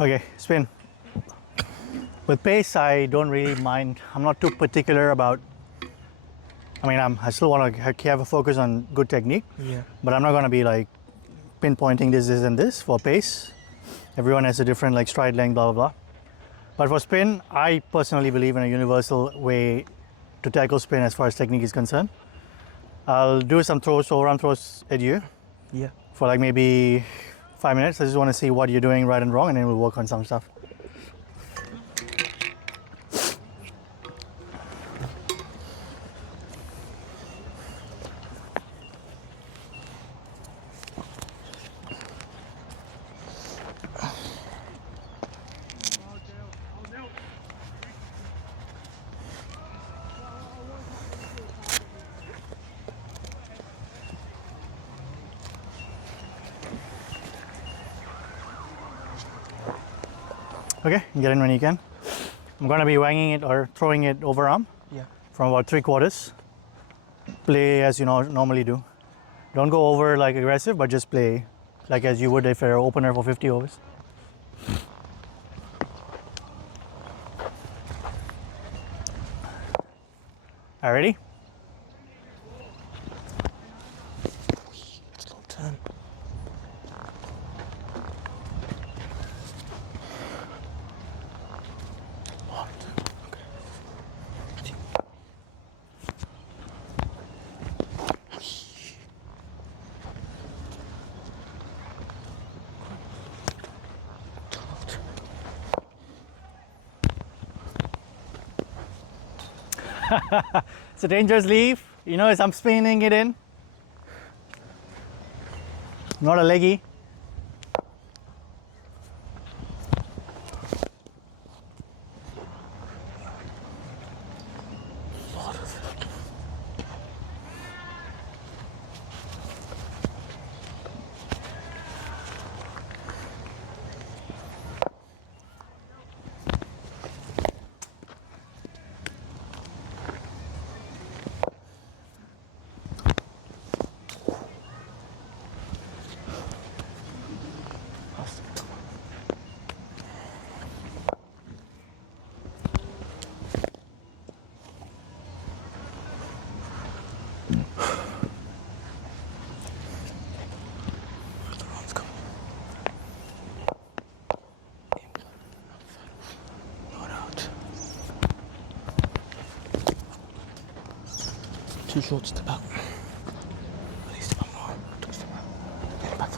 Okay, spin. With pace, I don't really mind. I'm not too particular about. I still want to have a focus on good technique. Yeah. But I'm not going to be like pinpointing this, and this for pace. Everyone has a different like stride length, blah blah blah. But for spin, I personally believe in a universal way to tackle spin as far as technique is concerned. I'll do some throws, overarm throws at you. Yeah. For like maybe 5 minutes. I just want to see what you're doing right and wrong, and then we'll work on some stuff. Okay, get in when you can. I'm going to be wanging it or throwing it overarm. Yeah. From about 3/4. Play as you normally do. Don't go over like aggressive, but just play like as you would if you're an opener for 50 overs. All right, ready? Slow turn. It's a dangerous leaf. As I'm spinning it in. Not a leggy. Too short to step out. At least step out more. Don't step out. Get it back.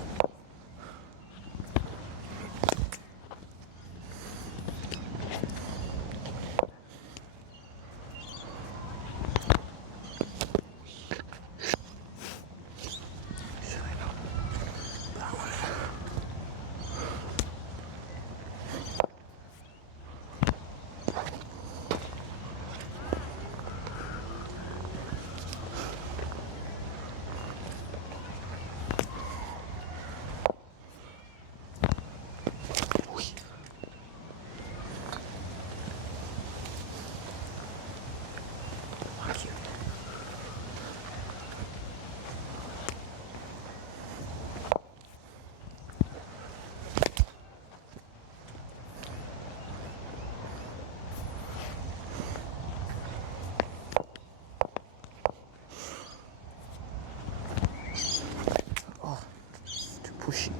Pushy.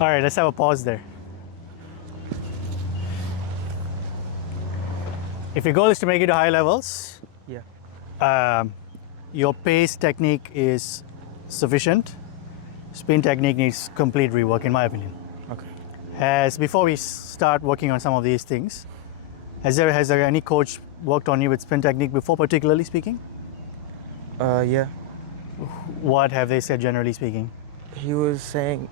All right, let's have a pause there. If your goal is to make it to high levels, your pace technique is sufficient. Spin technique needs complete rework, in my opinion. Okay. Before we start working on some of these things, has there any coach worked on you with spin technique before, particularly speaking? Yeah. What have they said, generally speaking? He was saying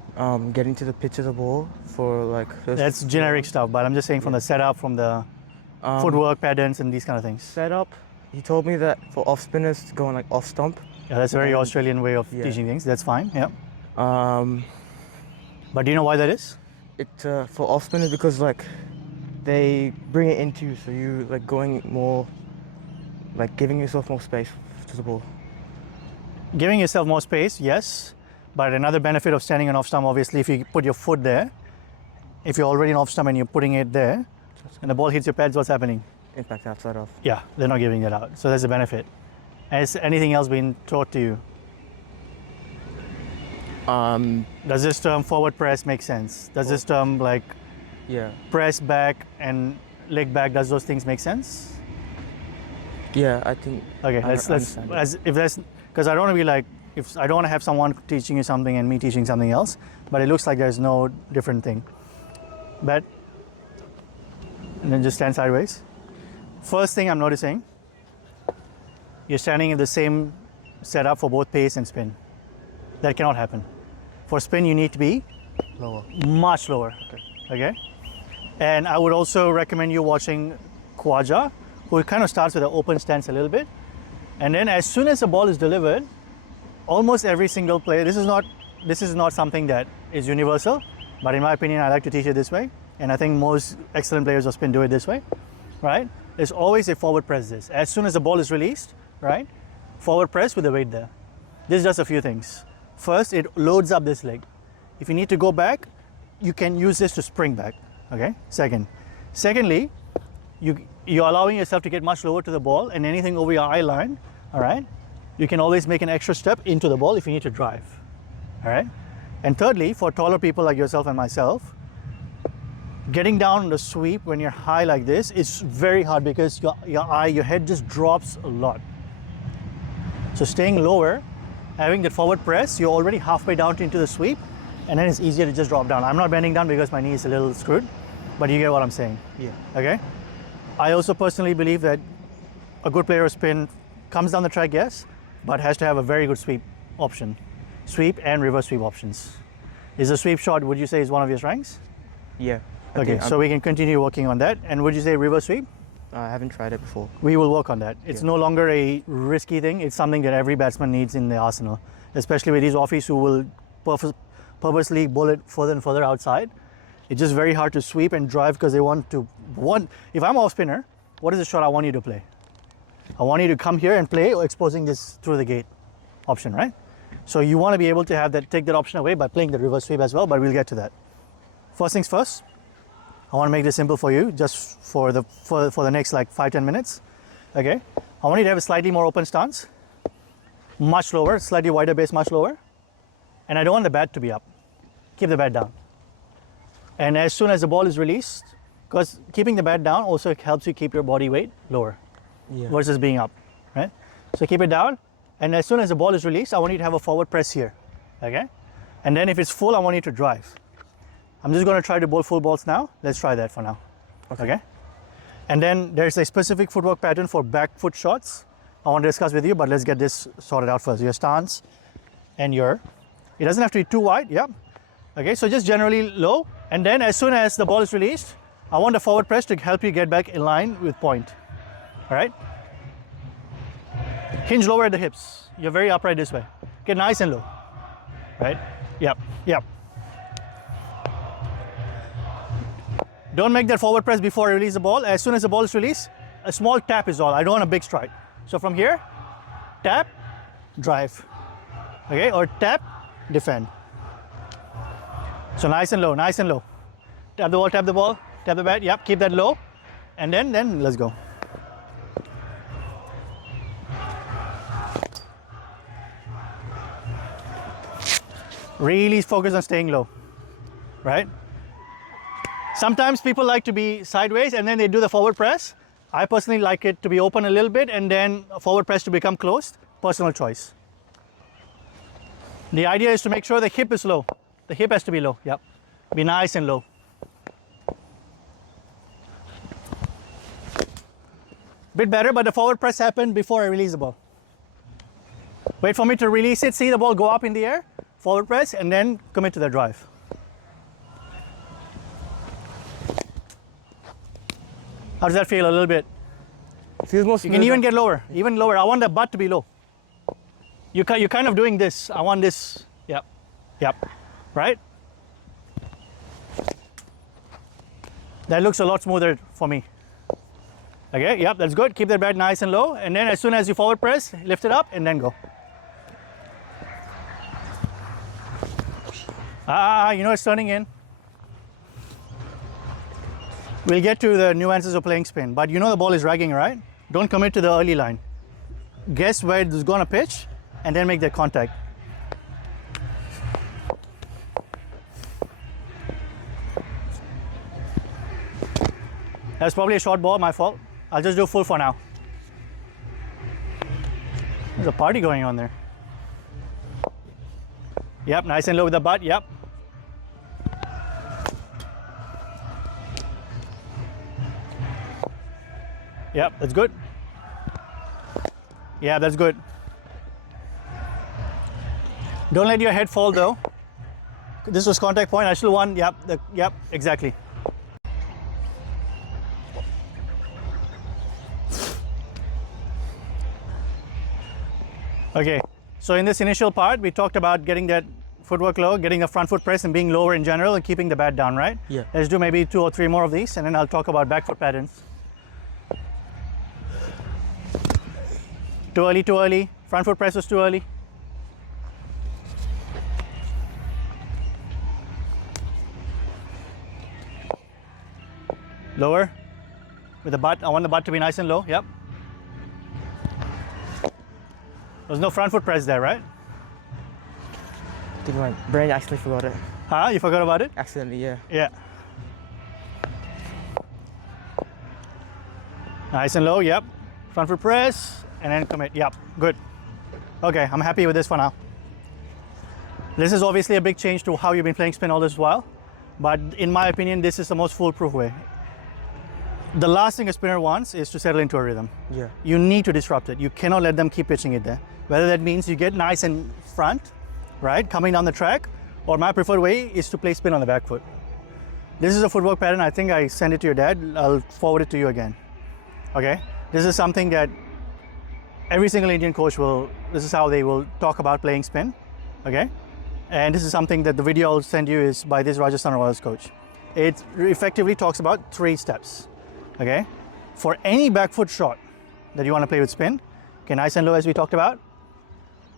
getting to the pitch of the ball for like... That's generic stuff, but I'm just saying from the setup, from the footwork patterns and these kind of things. Setup, he told me that for off spinners, going like off stump. Yeah, that's a very Australian way of teaching things. That's fine, yeah. But do you know why that is? For off spinners, because like they bring it into you, so you like going more, like giving yourself more space to the ball. Giving yourself more space, yes. But another benefit of standing on off stump, obviously, if you put your foot there, if you're already on off stump and you're putting it there, and the ball hits your pads, what's happening? Impact outside off. Yeah, they're not giving it out. So that's a benefit. Has anything else been taught to you? Does this term forward press make sense? Does this term like press back and leg back, does those things make sense? Yeah, I think. Okay, because I don't want to be like, if I don't want to have someone teaching you something and me teaching something else, but it looks like there's no different thing. But, and then just stand sideways. First thing I'm noticing, you're standing in the same setup for both pace and spin. That cannot happen. For spin, you need to be lower, much lower. Okay. And I would also recommend you watching Khwaja, who kind of starts with an open stance a little bit. And then as soon as the ball is delivered, almost every single player, this is not something that is universal, but in my opinion, I like to teach it this way. And I think most excellent players of spin do it this way, right? There's always a forward press this. As soon as the ball is released, right? Forward press with the weight there. This does a few things. First, it loads up this leg. If you need to go back, you can use this to spring back, okay? Secondly, you're allowing yourself to get much lower to the ball, and anything over your eye line, all right? You can always make an extra step into the ball if you need to drive, all right? And thirdly, for taller people like yourself and myself, getting down on the sweep when you're high like this is very hard because your head just drops a lot. So staying lower, having that forward press, you're already halfway down into the sweep, and then it's easier to just drop down. I'm not bending down because my knee is a little screwed, but you get what I'm saying. Yeah. Okay? I also personally believe that a good player of spin comes down the track, yes, but has to have a very good sweep option. Sweep and reverse sweep options. Is the sweep shot, would you say, is one of your strengths? Yeah. Okay, so we can continue working on that. And would you say reverse sweep? I haven't tried it before. We will work on that. It's no longer a risky thing. It's something that every batsman needs in the arsenal, especially with these offies who will purposely bowl it further and further outside. It's just very hard to sweep and drive because they want to. If I'm off spinner, what is the shot I want you to play? I want you to come here and play exposing this through the gate option, right? So you want to be able to have that, take that option away by playing the reverse sweep as well, but we'll get to that. First things first, I want to make this simple for you, just for the next like 5-10 minutes. Okay, I want you to have a slightly more open stance, much lower, slightly wider base, much lower, and I don't want the bat to be up. Keep the bat down. And as soon as the ball is released, because keeping the bat down also helps you keep your body weight lower versus being up, right? So keep it down, and as soon as the ball is released, I want you to have a forward press here, okay? And then if it's full, I want you to drive. I'm just going to try to bowl full balls now. Let's try that for now. Okay? And then there's a specific footwork pattern for back foot shots I want to discuss with you, but let's get this sorted out first. Your stance and it doesn't have to be too wide, Okay, so just generally low. And then as soon as the ball is released, I want a forward press to help you get back in line with point. All right? Hinge lower at the hips. You're very upright this way. Get nice and low. Right? Yep. Don't make that forward press before I release the ball. As soon as the ball is released, a small tap is all. I don't want a big stride. So from here, tap, drive. Okay, or tap, defend. So nice and low, nice and low. Tap the ball, tap the ball, tap the bat. Yep, keep that low. And then let's go. Really focus on staying low, right? Sometimes people like to be sideways and then they do the forward press. I personally like it to be open a little bit and then forward press to become closed. Personal choice. The idea is to make sure the hip is low. The hip has to be low, yep. Be nice and low. Bit better, but the forward press happened before I release the ball. Wait for me to release it, see the ball go up in the air, forward press, and then commit to the drive. How does that feel? A little bit? Feels more You smooth. can even get lower, even lower. I want the butt to be low. You're kind of doing this. I want this. Yep. Yep. Right? That looks a lot smoother for me. Okay, yep, that's good. Keep that bat nice and low. And then as soon as you forward press, lift it up and then go. You know it's turning in. We'll get to the nuances of playing spin, but you know the ball is dragging, right? Don't commit to the early line. Guess where it's gonna pitch and then make that contact. That's probably a short ball, my fault. I'll just do full for now. There's a party going on there. Yep, nice and low with the butt, yep. Yep, that's good. Yeah, that's good. Don't let your head fall though. This was contact point, I still want, yep, yep, exactly. Okay, so in this initial part, we talked about getting that footwork low, getting a front foot press and being lower in general and keeping the bat down, right? Yeah. Let's do maybe 2 or 3 more of these and then I'll talk about back foot patterns. Too early, too early. Front foot press was too early. Lower with the butt. I want the butt to be nice and low, yep. There's no front foot press there, right? I think my brain actually forgot it. Huh? You forgot about it? Accidentally, yeah. Yeah. Nice and low, yep. Front foot press, and then commit, yep, good. Okay, I'm happy with this for now. This is obviously a big change to how you've been playing spin all this while, but in my opinion, this is the most foolproof way. The last thing a spinner wants is to settle into a rhythm. Yeah. You need to disrupt it. You cannot let them keep pitching it there. Whether that means you get nice in front, right, coming down the track, or my preferred way is to play spin on the back foot. This is a footwork pattern. I think I sent it to your dad. I'll forward it to you again. Okay? This is something that every single Indian coach this is how they will talk about playing spin. Okay? And this is something that the video I'll send you is by this Rajasthan Royals coach. It effectively talks about 3 steps. Okay? For any back foot shot that you want to play with spin, okay, nice and low as we talked about,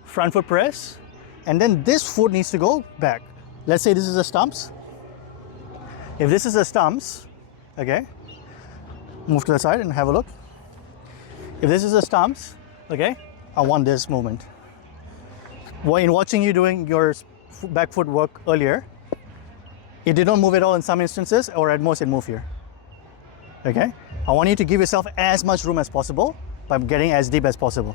front foot press, and then this foot needs to go back. Let's say this is a stumps. If this is a stumps, okay, move to the side and have a look. If this is a stumps, okay, I want this movement. In watching you doing your back foot work earlier, it did not move at all in some instances, or at most it moved here. Okay, I want you to give yourself as much room as possible by getting as deep as possible.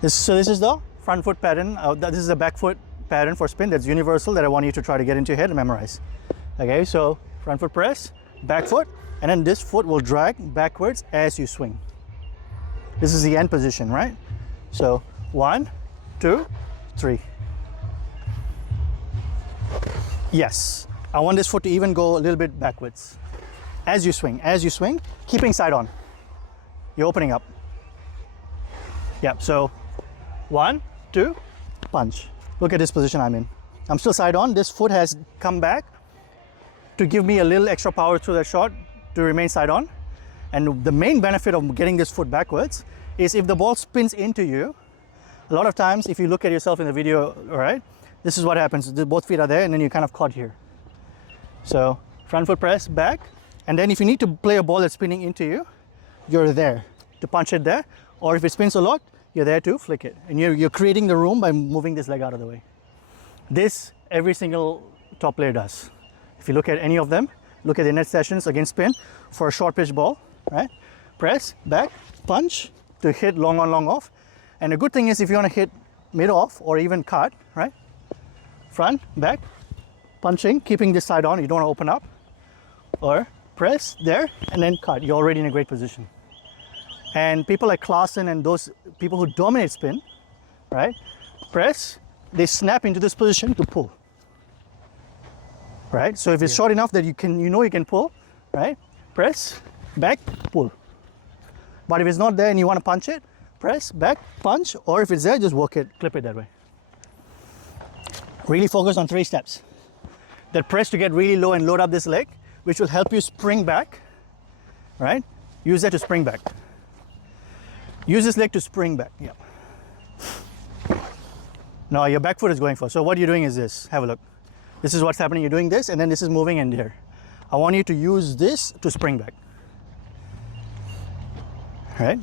So this is the front foot pattern. This is the back foot pattern for spin that's universal that I want you to try to get into your head and memorize. Okay, so front foot press, back foot, and then this foot will drag backwards as you swing. This is the end position, right? So 1, 2, 3. Yes, I want this foot to even go a little bit backwards. As you swing, keeping side on. You're opening up. Yep, so 1, 2, punch. Look at this position I'm in. I'm still side on. This foot has come back to give me a little extra power through that shot to remain side on. And the main benefit of getting this foot backwards is if the ball spins into you, a lot of times if you look at yourself in the video, all right, this is what happens. Both feet are there and then you're kind of caught here. So front foot press, back. And then if you need to play a ball that's spinning into you, you're there to punch it there. Or if it spins a lot, you're there to flick it. And you're creating the room by moving this leg out of the way. This, every single top player does. If you look at any of them, look at the net sessions against spin for a short pitch ball, right? Press, back, punch to hit long on, long off. And the good thing is if you want to hit mid off or even cut, right? Front, back, punching, keeping this side on, you don't want to open up. Or press there and then cut. You're already in a great position. And people like Klaassen and those people who dominate spin, right? Press, they snap into this position to pull. Right? So if it's short enough that you can pull, right? Press, back, pull. But if it's not there and you want to punch it, press, back, punch, or if it's there, just work it, clip it that way. Really focus on 3 steps. That press to get really low and load up this leg, which will help you spring back, right? Use that to spring back. Use this leg to spring back, yeah. Now your back foot is going first. So what you're doing is this, have a look. This is what's happening, you're doing this, and then this is moving in here. I want you to use this to spring back. Right?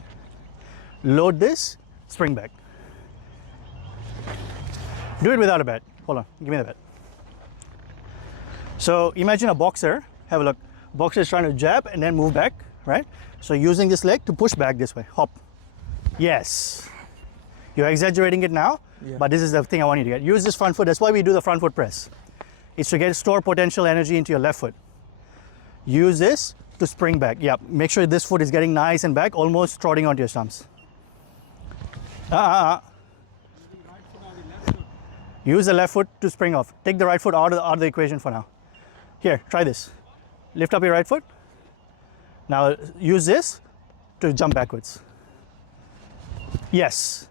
Load this, spring back. Do it without a bat. Hold on, give me the bat. So imagine a boxer, have a look. Boxer is trying to jab and then move back, right? So using this leg to push back this way, hop. Yes. You're exaggerating it now, but this is the thing I want you to get. Use this front foot, that's why we do the front foot press. It's to store potential energy into your left foot. Use this to spring back. Yeah, make sure this foot is getting nice and back, almost trotting onto your stumps. Use the left foot to spring off. Take the right foot out of the equation for now. Here, try this. Lift up your right foot. Now use this to jump backwards. Yes.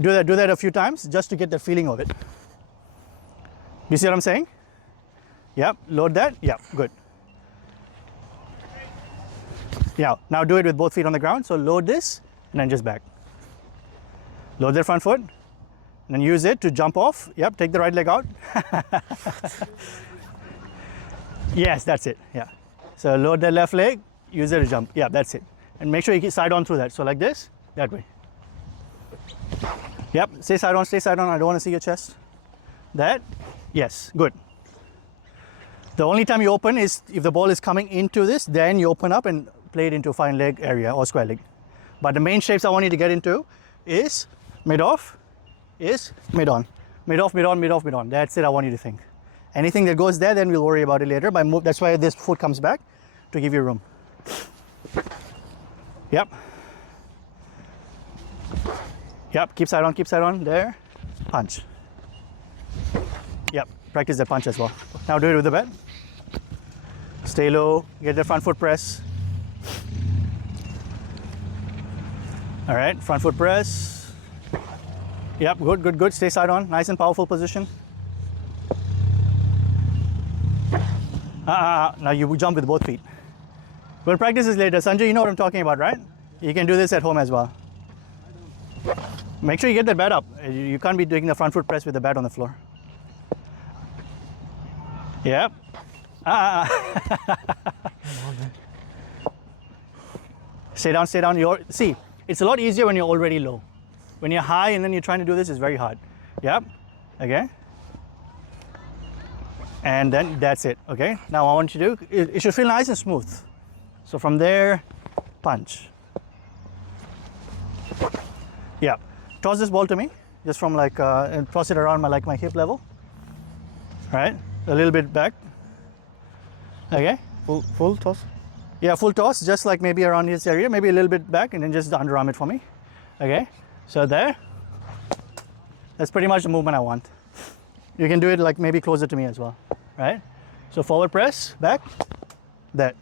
Do that a few times just to get the feeling of it. You see what I'm saying? Yep, load that. Yep, good. Yeah, now do it with both feet on the ground. So load this and then just back. Load the front foot and then use it to jump off. Yep, take the right leg out. Yes, that's it. Yeah. So load the left leg, use it to jump. Yeah, that's it. And make sure you keep side on through that. So like this, that way. Yep, stay side on, stay side on. I don't want to see your chest. That, yes, good. The only time you open is if the ball is coming into this, then you open up and play it into a fine leg area or square leg. But the main shapes I want you to get into is mid off, is mid on. Mid off, mid on, mid off, mid on. That's it I want you to think. Anything that goes there, then we'll worry about it later. That's why this foot comes back, to give you room. Yep. Yep, keep side on, there. Punch. Yep, practice that punch as well. Now do it with the bat. Stay low, get the front foot press. All right, front foot press. Yep, good, good, good. Stay side on, nice and powerful position. Now you jump with both feet. We'll practice this later. Sanjay, you know what I'm talking about, right? You can do this at home as well. Make sure you get the bat up. You can't be doing the front foot press with the bat on the floor. Yep. Stay down, stay down. See, it's a lot easier when you're already low. When you're high and then you're trying to do this, it's very hard. Yep. Okay. And then that's it. Okay. Now I want you to do, it should feel nice and smooth. So from there, punch. Yeah. Toss this ball to me, just from like, and toss it around my hip level. Right. A little bit back. Okay. Full toss? Yeah, full toss, just like maybe around this area, maybe a little bit back, and then just underarm it for me. Okay. So there. That's pretty much the movement I want. You can do it like maybe closer to me as well. Right. So forward press, back, that.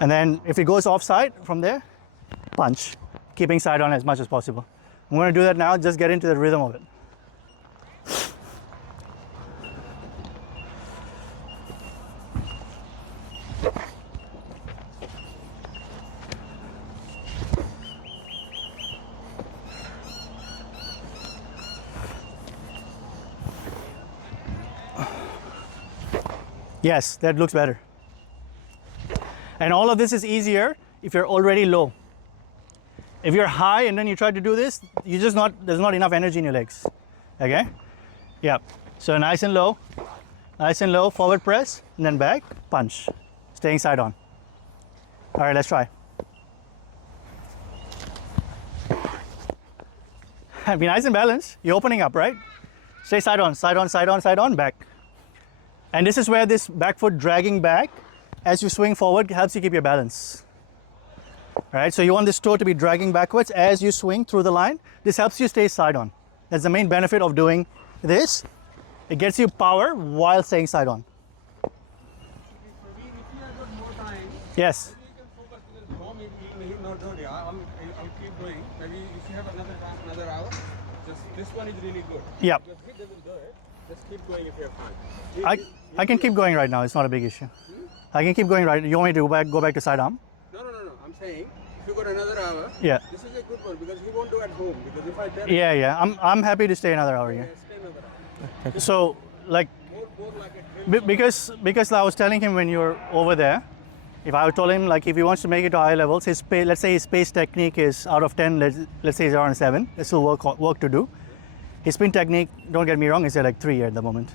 And then if it goes offside from there, punch. Keeping side on as much as possible. I'm going to do that now, just get into the rhythm of it. Yes, that looks better. And all of this is easier if you're already low. If you're high and then you try to do this, there's not enough energy in your legs. Okay? Yeah. So nice and low, forward press, and then back, punch. Staying side on. All right, let's try. Be nice and balanced. You're opening up, right? Stay side on, side on, side on, side on, back. And this is where this back foot dragging back as you swing forward helps you keep your balance. All right, so you want this toe to be dragging backwards as you swing through the line. This helps you stay side on. That's the main benefit of doing this. It gets you power while staying side on. If you have got more time, Yes. maybe you can focus because Tom he'll not do it. I'll keep going. Maybe if you have another hour, just this one is really good. Yeah. Because he doesn't do it. Just keep going if you have time. I can keep going right now. It's not a big issue. I can keep going right. You want me to go back to sidearm? No. I'm saying if you got another hour, Yeah. this is a good one because he won't do at home. Because if I tell Yeah. I'm happy to stay another hour here. stay another hour. So like More like a drill. because I was telling him when you're over there, if I told him like if he wants to make it to high levels, his pace, let's say his pace technique is out of 10, let's say he's around 7. There's still work to do. His spin technique, don't get me wrong, is at like 3 at the moment.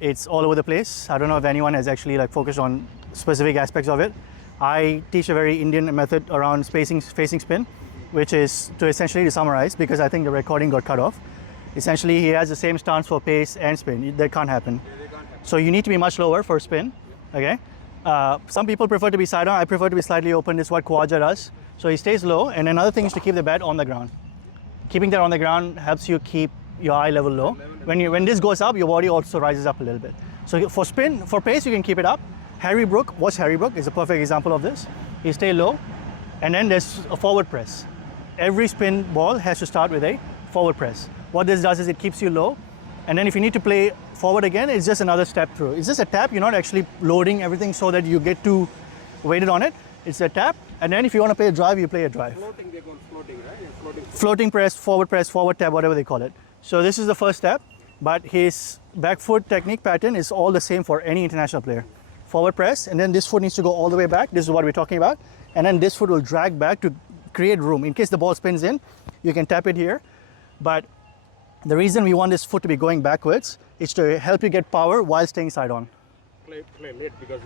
It's all over the place. I don't know if anyone has actually like focused on specific aspects of it. I teach a very Indian method around facing spin, which is to essentially summarize because I think the recording got cut off. Essentially, he has the same stance for pace and spin. That can't happen. So you need to be much lower for spin. Okay. Some people prefer to be side on. I prefer to be slightly open. This is what Khawaja does. So he stays low. And another thing is to keep the bat on the ground. Keeping that on the ground helps you keep your eye level low. When this goes up, your body also rises up a little bit. So for spin, for pace, you can keep it up. Harry Brook, watch Harry Brook, is a perfect example of this. He stay low, and then there's a forward press. Every spin ball has to start with a forward press. What this does is it keeps you low, and then if you need to play forward again, it's just another step through. It's just a tap. You're not actually loading everything so that you get too weighted on it. It's a tap, and then if you want to play a drive, you play a drive. Floating, they call floating, right? Yeah, Floating press, forward tap, whatever they call it. So this is the first step, but his back foot technique pattern is all the same for any international player. Forward press, and then this foot needs to go all the way back. This is what we're talking about. And then this foot will drag back to create room. In case the ball spins in, you can tap it here. But the reason we want this foot to be going backwards is to help you get power while staying side on. Play late because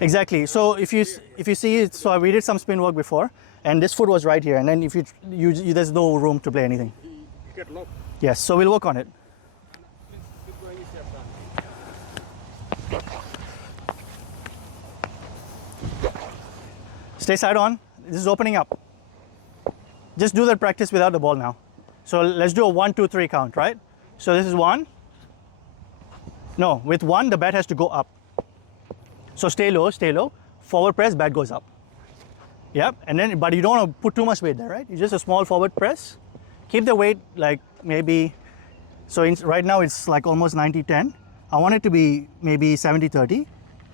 Exactly. So if you see it, so we did some spin work before, and this foot was right here, and then if you there's no room to play anything. you get locked. Yes. So we'll work on it. Keep going if you have time. Stay side on. This is opening up. Just do that practice without the ball now. So let's do a 1, 2, 3 count, right? So this is 1. No, with 1, the bat has to go up. So stay low, stay low. Forward press, bat goes up. Yep, and then, but you don't want to put too much weight there, right? It's just a small forward press. Keep the weight like maybe, so right now it's like almost 90-10. I want it to be maybe 70-30,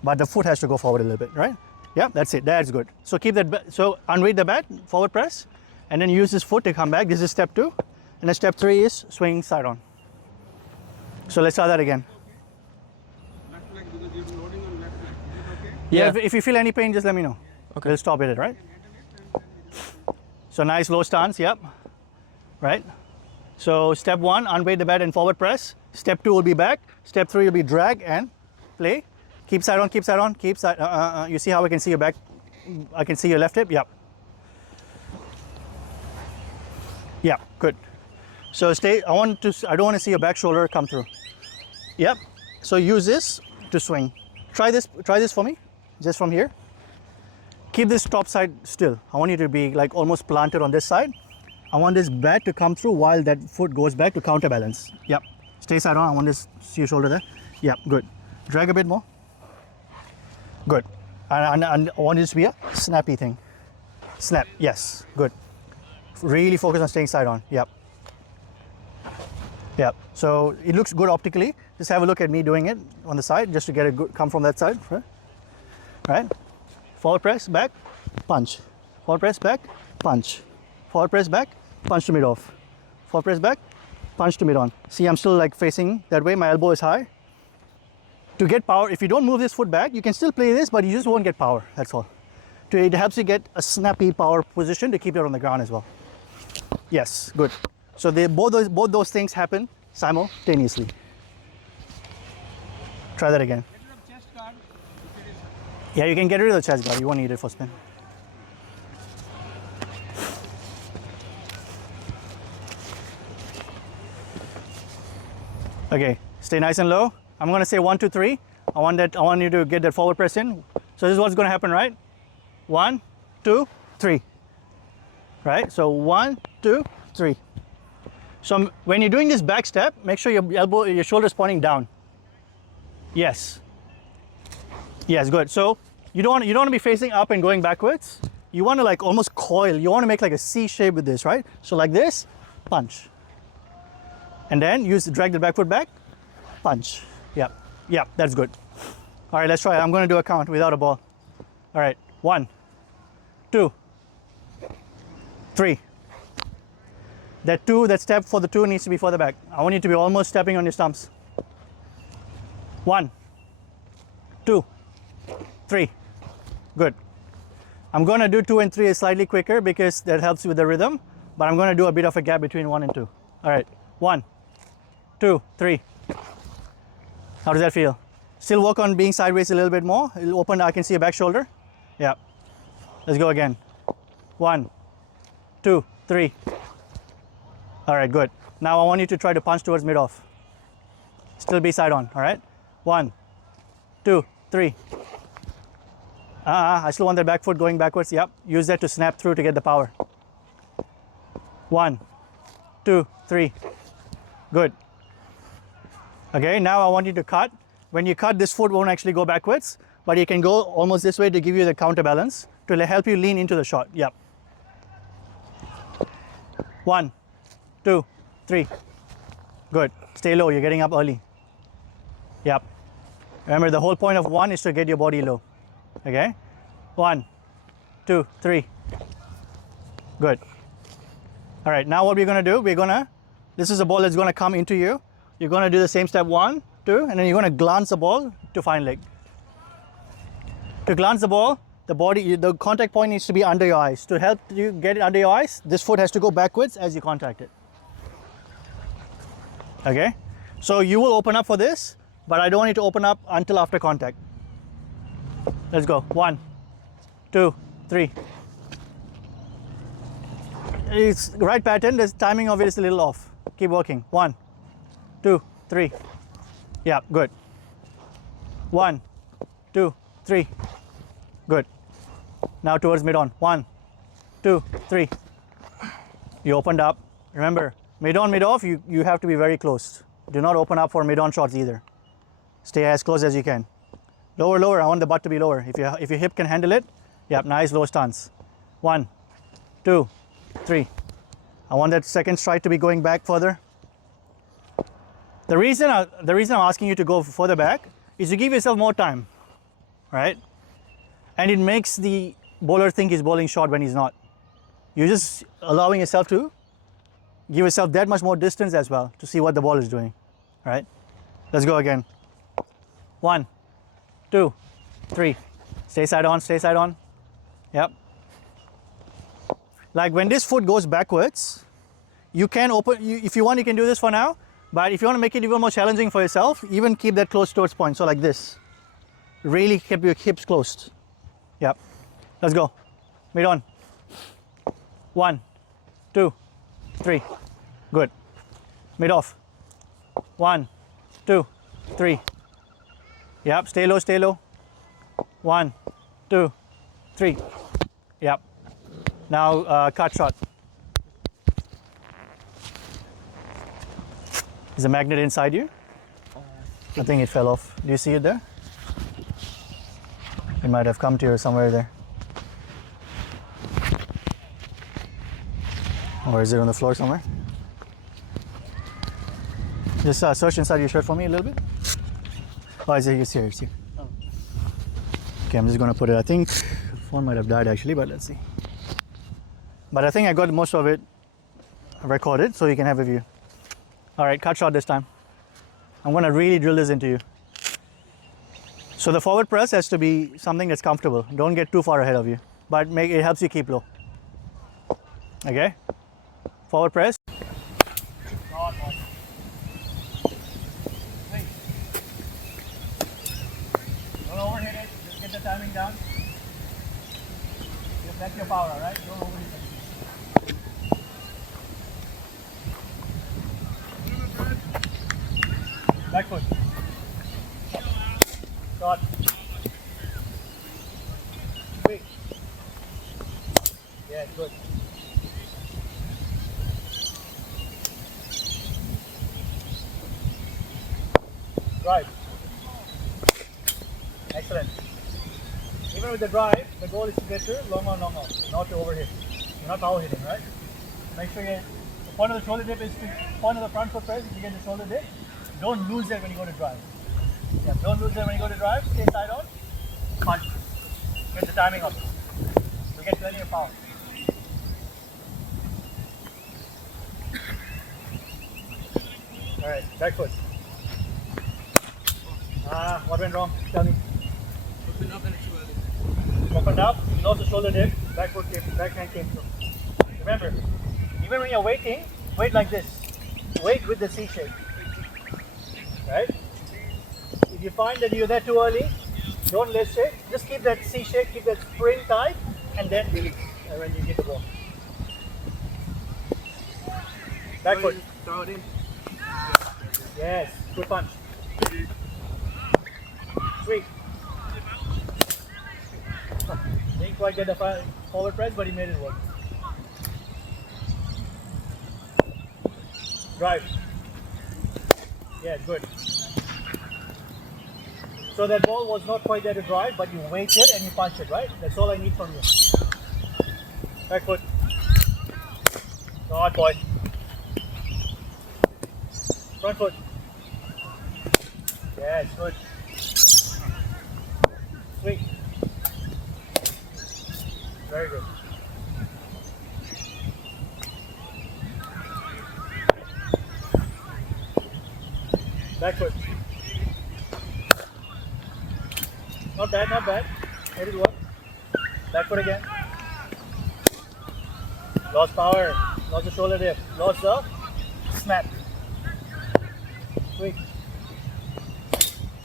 but the foot has to go forward a little bit, right? Yeah, that's it. That's good. So keep that. So unweight the bat, forward press, and then use this foot to come back. This is step 2, and then step 3 is swing side on. So let's try that again. Left leg because you're loading on left leg. Is it okay? Yeah. Yeah. If you feel any pain, just let me know. Okay. We'll stop it, right? So nice low stance. Yep. Right. So step 1, unweight the bat and forward press. Step 2 will be back. Step 3 will be drag and play. Keep side on, keep side on, keep side. You see how I can see your back? I can see your left hip. Yep. Yeah, good. So stay. I don't want to see your back shoulder come through. Yep. So use this to swing. Try this for me, just from here. Keep this top side still. I want you to be like almost planted on this side. I want this bat to come through while that foot goes back to counterbalance. Yep. Stay side on. I want this, see your shoulder there. Yep, good. Drag a bit more. Good. And I want this to be a snappy thing. Snap. Yes. Good. Really focus on staying side on. Yep. Yep. So it looks good optically. Just have a look at me doing it on the side, just to get a good come from that side. Right. Forward press, back, punch. Forward press, back, punch. Forward press, back, punch to mid off. Forward press, back, punch to mid on. See, I'm still like facing that way. My elbow is high. To get power, if you don't move this foot back, you can still play this, but you just won't get power. That's all. It helps you get a snappy power position to keep it on the ground as well. Yes, good. So both those things happen simultaneously. Try that again. Get rid of chest guard. If it is Yeah, you can get rid of the chest guard. You won't need it for spin. Okay, stay nice and low. I'm gonna say 1, 2, 3. I want you to get that forward press in. So this is what's gonna happen, right? 1, 2, 3. Right? So 1, 2, 3. So when you're doing this back step, make sure your shoulder is pointing down. Yes. Yes, good. So you don't want to be facing up and going backwards. You want to like almost coil. You want to make like a C shape with this, right? So like this, punch. And then drag the back foot back, punch. Yep. Yep, that's good. All right, let's try. I'm going to do a count without a ball. All right, 1, 2, 3. That step for the 2 needs to be further back. I want you to be almost stepping on your stumps. 1, 2, 3. Good. I'm going to do 2 and 3 slightly quicker because that helps with the rhythm, but I'm going to do a bit of a gap between 1 and 2. All right, 1, 2, 3. How does that feel? Still work on being sideways a little bit more. It'll open, I can see your back shoulder. Yeah. Let's go again. 1, 2, 3. All right, good. Now I want you to try to punch towards mid-off. Still be side on, all right? 1, 2, 3. I still want that back foot going backwards. Yep. Use that to snap through to get the power. 1, 2, 3. Good. Okay, now I want you to cut. When you cut, this foot won't actually go backwards, but you can go almost this way to give you the counterbalance to help you lean into the shot. Yep. 1, 2, 3. Good. Stay low. You're getting up early. Yep. Remember, the whole point of 1 is to get your body low. Okay? 1, 2, 3. Good. All right, now what we're going to do, this is a ball that's going to come into you. You're going to do the same step 1, 2, and then you're going to glance the ball to find leg. To glance the ball, the contact point needs to be under your eyes. To help you get it under your eyes, this foot has to go backwards as you contact it. Okay? So you will open up for this, but I don't want you to open up until after contact. Let's go. 1, 2, 3. It's the right pattern. The timing of it is a little off. Keep working. 1, 2, 3. Yeah, good. 1, 2, 3. Good. Now towards mid-on. 1, 2, 3. You opened up. Remember, mid-on, mid-off, you have to be very close. Do not open up for mid-on shots either. Stay as close as you can. Lower, lower. I want the butt to be lower. If your hip can handle it, yep, nice low stance. 1, 2, 3. I want that second strike to be going back further. The reason I'm asking you to go further back is to give yourself more time, right? And it makes the bowler think he's bowling short when he's not. You're just allowing yourself to give yourself that much more distance as well to see what the ball is doing, right? Let's go again. 1, 2, 3. Stay side on, stay side on. Yep. Like when this foot goes backwards, you can open, if you want, you can do this for now. But if you want to make it even more challenging for yourself, even keep that close towards point. So like this. Really keep your hips closed. Yep. Let's go. Mid on. 1, 2, 3. Good. Mid off. 1, 2, 3. Yep. Stay low, stay low. 1, 2, 3. Yep. Now cut shot. Is the magnet inside you? I think it fell off. Do you see it there? It might have come to you somewhere there. Or is it on the floor somewhere? Just search inside your shirt for me a little bit. Oh, it's here, it's here. Oh. Okay, I'm just going to put it. I think the phone might have died actually, but let's see. But I think I got most of it recorded so you can have a view. All right, cut shot this time. I'm going to really drill this into you. So the forward press has to be something that's comfortable. Don't get too far ahead of you, but it helps you keep low. Okay? Forward press. Don't overhit it. Just get the timing down. That's your power, all right? Don't overhit it. Back foot. Shot. Wait. Drive. Excellent. Even with the drive, the goal is to get to long on, not to overhit. You're not power hitting, right? Make sure the point of the shoulder dip is to point of the front foot press. If you get the shoulder dip, don't lose it when you go to drive. Yeah, don't lose it when you go to drive. Stay side on. Punch. Get the timing up. You'll get plenty of power. Alright, back foot. What went wrong? Tell me. Open up and it's too early. Opened up, you lost the shoulder dip, backhand came through. Remember, even when you're waiting, wait like this. Wait with the C shape. Right? If you find that you're there too early, don't list it. Just keep that C shape, keep that spring tight, and then release when you hit the ball. Back foot. Throw it in. Yes, good punch. Sweet. Didn't quite get the forward press, but he made it work. Drive. Yeah, good. So that ball was not quite there to drive, but you waited and you punched it, right? That's all I need from you. Back foot. Good boy. Front foot. Yes, good. Sweet. Very good. Back foot. Not bad, not bad. Made it work. Back foot again. Lost power. Lost the shoulder dip. Lost the snap. Sweet.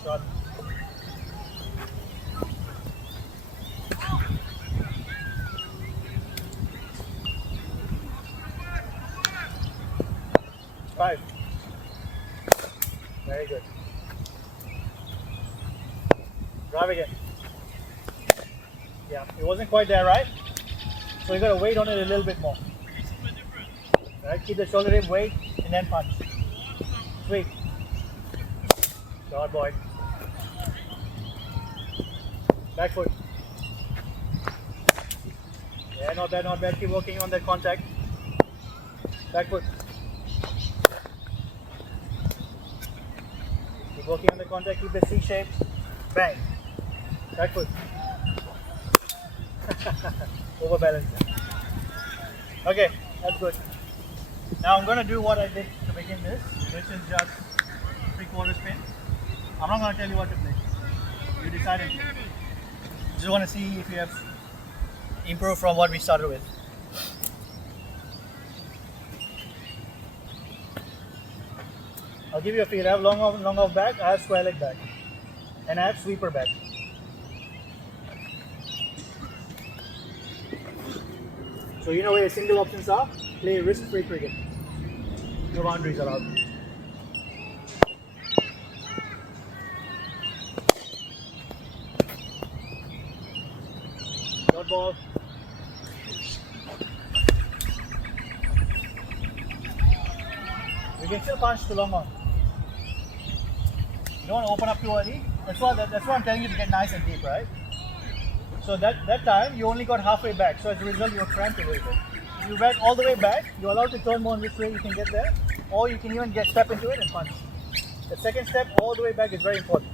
Shot. Five. Very good. Drive again. Yeah, it wasn't quite there, right? So you gotta wait on it a little bit more. Right? Keep the shoulder in, wait, and then punch. Sweet. Good boy. Back foot. Yeah, not bad, not bad. Keep working on that contact. Back foot. Keep working on the contact, keep the C shape. Bang. Back foot. Overbalance. Okay, that's good. Now I'm going to do what I did to begin this, which is just 3/4 spin. I'm not going to tell you what to play. You decide it. Just want to see if you have improved from what we started with. I'll give you a feel. I have long off back, I have square leg back, and I have sweeper back. So you know where your single options are? Play risk-free cricket. No boundaries allowed. Dot ball. We can still punch to long on. You don't want to open up too early. That's why I'm telling you to get nice and deep, right? So that time you only got halfway back. So as a result, you're cramped a little bit. If you went all the way back, you're allowed to turn more in which way you can get there, or you can even step into it and punch. The second step all the way back is very important.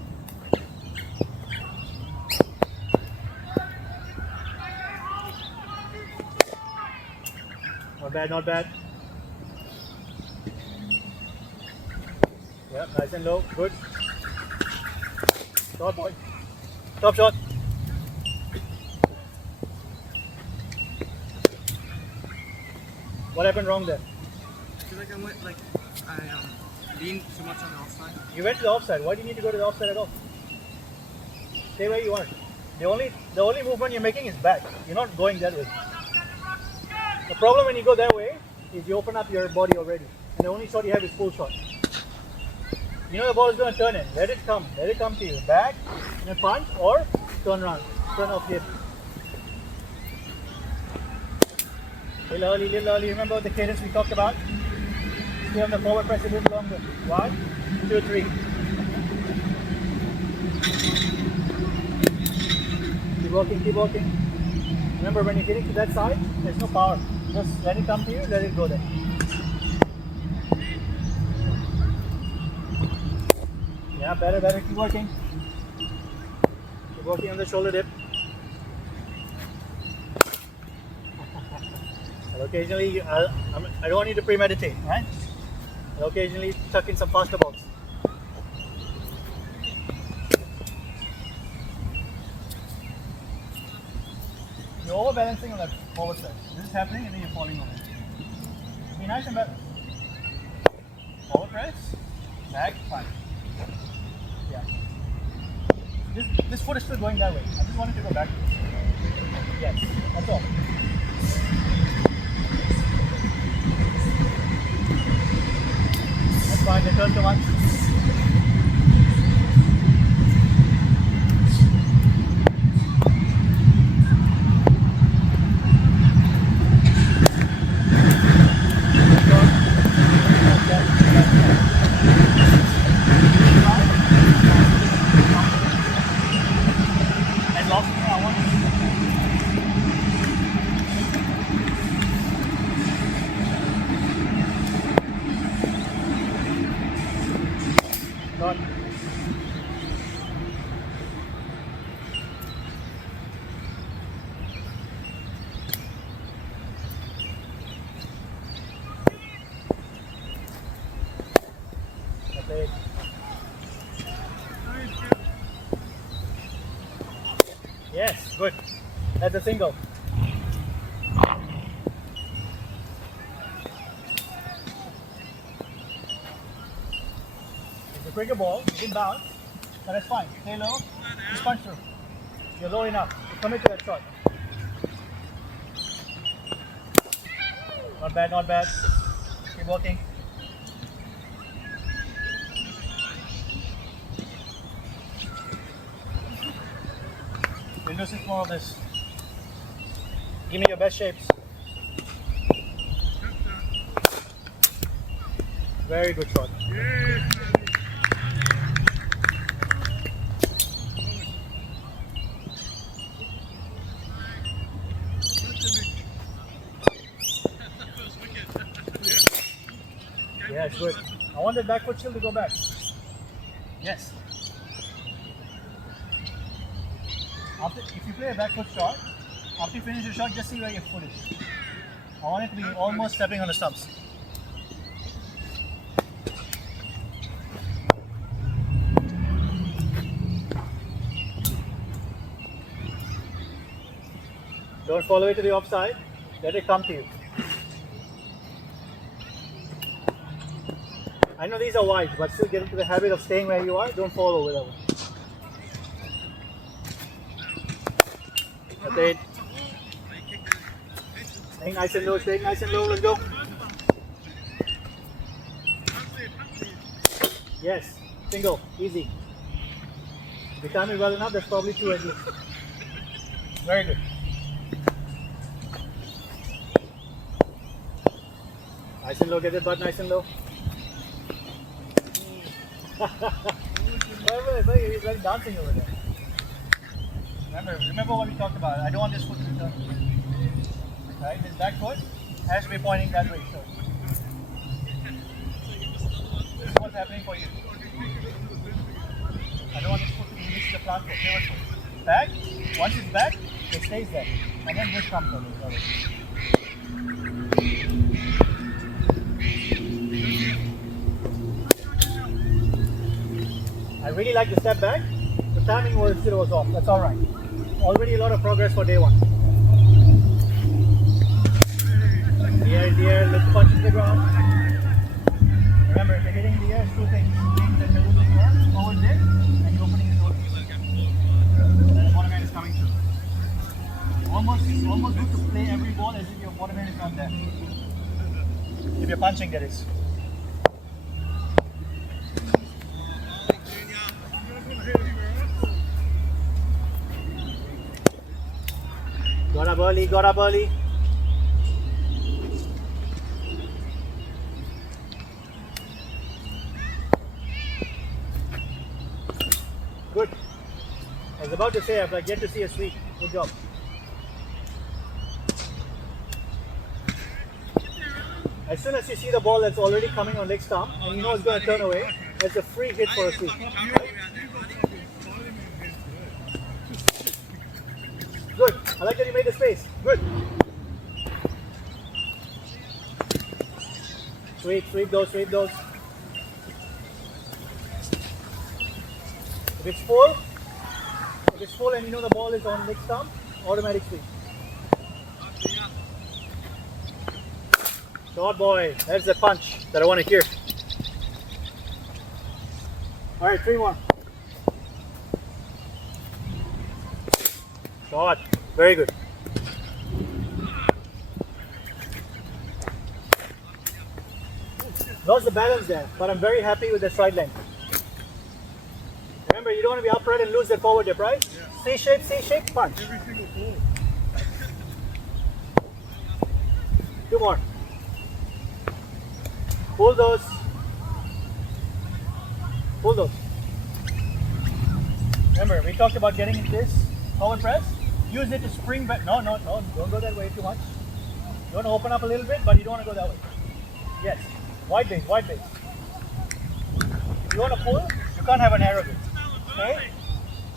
Not bad, not bad. Yeah, nice and low, good. Shot, boy. Top shot. What happened wrong there? I feel like I leaned too much on the offside. You went to the offside. Why do you need to go to the offside at all? Stay where you are. The only movement you're making is back. You're not going that way. The problem when you go that way is you open up your body already. And the only shot you have is full shot. You know the ball is going to turn in. Let it come. Let it come to you. Back, in a punch, or turn around. Turn off hip. Little early. Remember the cadence we talked about? Stay on the forward press a little longer. 1, 2, 3. Keep working, keep working. Remember, when you're hitting to that side, there's no power. Just let it come to you, let it go there. Yeah, better, better. Keep working. Keep working on the shoulder dip. And occasionally, I don't want you to premeditate, right? And occasionally, tuck in some faster balls. You're overbalancing on that forward side. This is happening and then you're falling over. Be nice and balanced. Forward press, back, fine. Yeah. This foot is still going that way. I just wanted to go back. Yes, that's all. That's fine, they turn too much. And last thing I want Done. That's it. Yes, good. That's a single. It's a quicker ball, it didn't bounce, but that's fine. Stay low, just punch through. You're low enough. You commit to that shot. Not bad, not bad. Keep working. We'll do 6 more of this. Give me your best shapes. Very good shot. Yeah, it's good. I want that back foot chill to go back. Yes. If you play a back foot shot, after you finish your shot, just see where your foot is. I want it to be almost stepping on the stumps. Don't follow it to the offside. Let it come to you. I know these are wide, but still get into the habit of staying where you are. Don't fall over that one. That's it. Staying nice and low, staying nice and low. Let's go. Yes, single, easy. If you time it well enough, that's probably 2 at least. Very good. Nice and low, get the butt nice and low. He's like dancing over there. Remember what we talked about. I don't want this foot to turn. Right? This back foot has to be pointing that way. So this is what's happening for you. I don't want this foot to be missing the plant foot, pivot foot. Back, once it's back, it stays there. And then this comes over. I really like the step back. The timing was off. That's all right. Already a lot of progress for day 1. In the air, let's punch into the ground. Remember, if you're hitting in the air, it's 2 things. Things that you're losing your forward dip and you're opening the door. And the bottom hand is coming through. Almost good to play every ball as if your bottom hand is not there. If you're punching, that is. Got up early, got up early. Good. about to say, I've like yet to see a sweep. Good job. As soon as you see the ball that's already coming on leg stump and you know it's going to turn away, it's a free hit for a sweep. Good. I like that you made the space. Good. Sweep those, sweep those. If it's full and you know the ball is on leg stump, automatic sweep. Short boy, that's the punch that I want to hear. All right, 3 more. Short, very good. Lost the balance there, but I'm very happy with the stride length. Remember, you don't want to be upright and lose that forward dip, right? Yeah. C shape, punch. Every single ball. 2 more. Pull those. Pull those. Remember, we talked about getting this forward press. Use it to spring back. No, don't go that way too much. You want to open up a little bit, but you don't want to go that way. Yes. Wide base. If you want to pull, you can't have an arrow bit. Okay?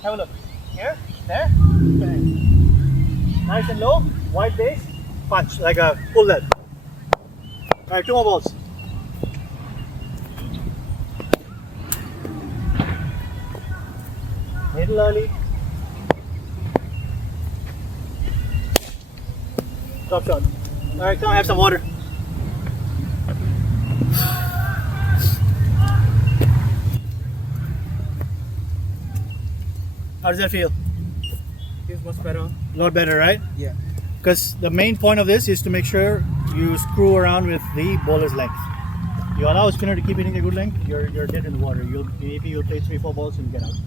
Have a look. Here, there, okay. Nice and low, wide base, punch, like a pull that. Alright, 2 more balls. Middle early. Top shot. Alright, come have some water. How does that feel? Feels much better. A lot better, right? Yeah. Because the main point of this is to make sure you screw around with the bowler's length. You allow a spinner to keep hitting a good length, you're dead in the water. Maybe you'll play 3-4 balls and you get out.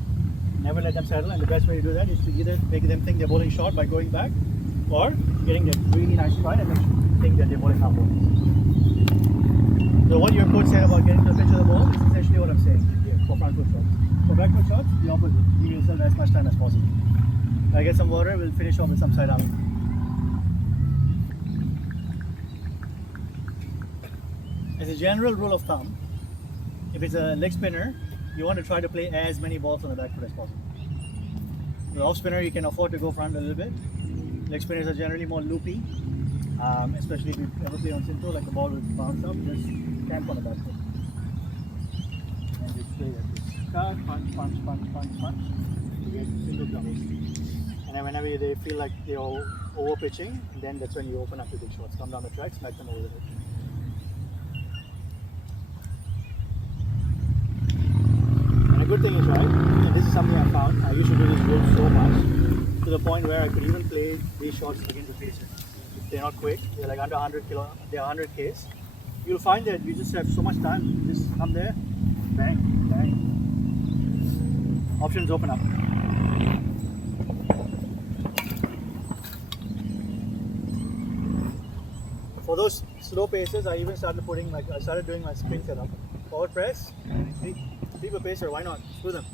Never let them settle, and the best way to do that is to either make them think they're bowling short by going back, or getting that really nice stride and make them think that they're bowling half ball. So what your coach said about getting to the pitch of the ball is essentially what I'm saying here for front foot shots. For back foot shots, the opposite. Give yourself as much time as possible. I get some water, we'll finish off with some side arm. As a general rule of thumb, if it's a leg spinner, you want to try to play as many balls on the back foot as possible. The off spinner, you can afford to go front a little bit. Leg spinners are generally more loopy, especially if you ever play on Sinto, like the ball will bounce up, just camp on the back foot. And just play like this. Cut, punch. You get Sinto doubles. And then whenever they feel like they're over pitching, then that's when you open up the big shots. Come down the track, smack them over the head. And a good thing is, right, and this is something I found, I used to do this rule so much, to the point where I could even play these shots against the paces. If they're not quick, they're like under 100 they're 100 Ks. You'll find that you just have so much time. You just come there, bang. Options open up. For those slow paces, I even started doing my spring setup. Forward press, sweep a pacer, why not? Screw them.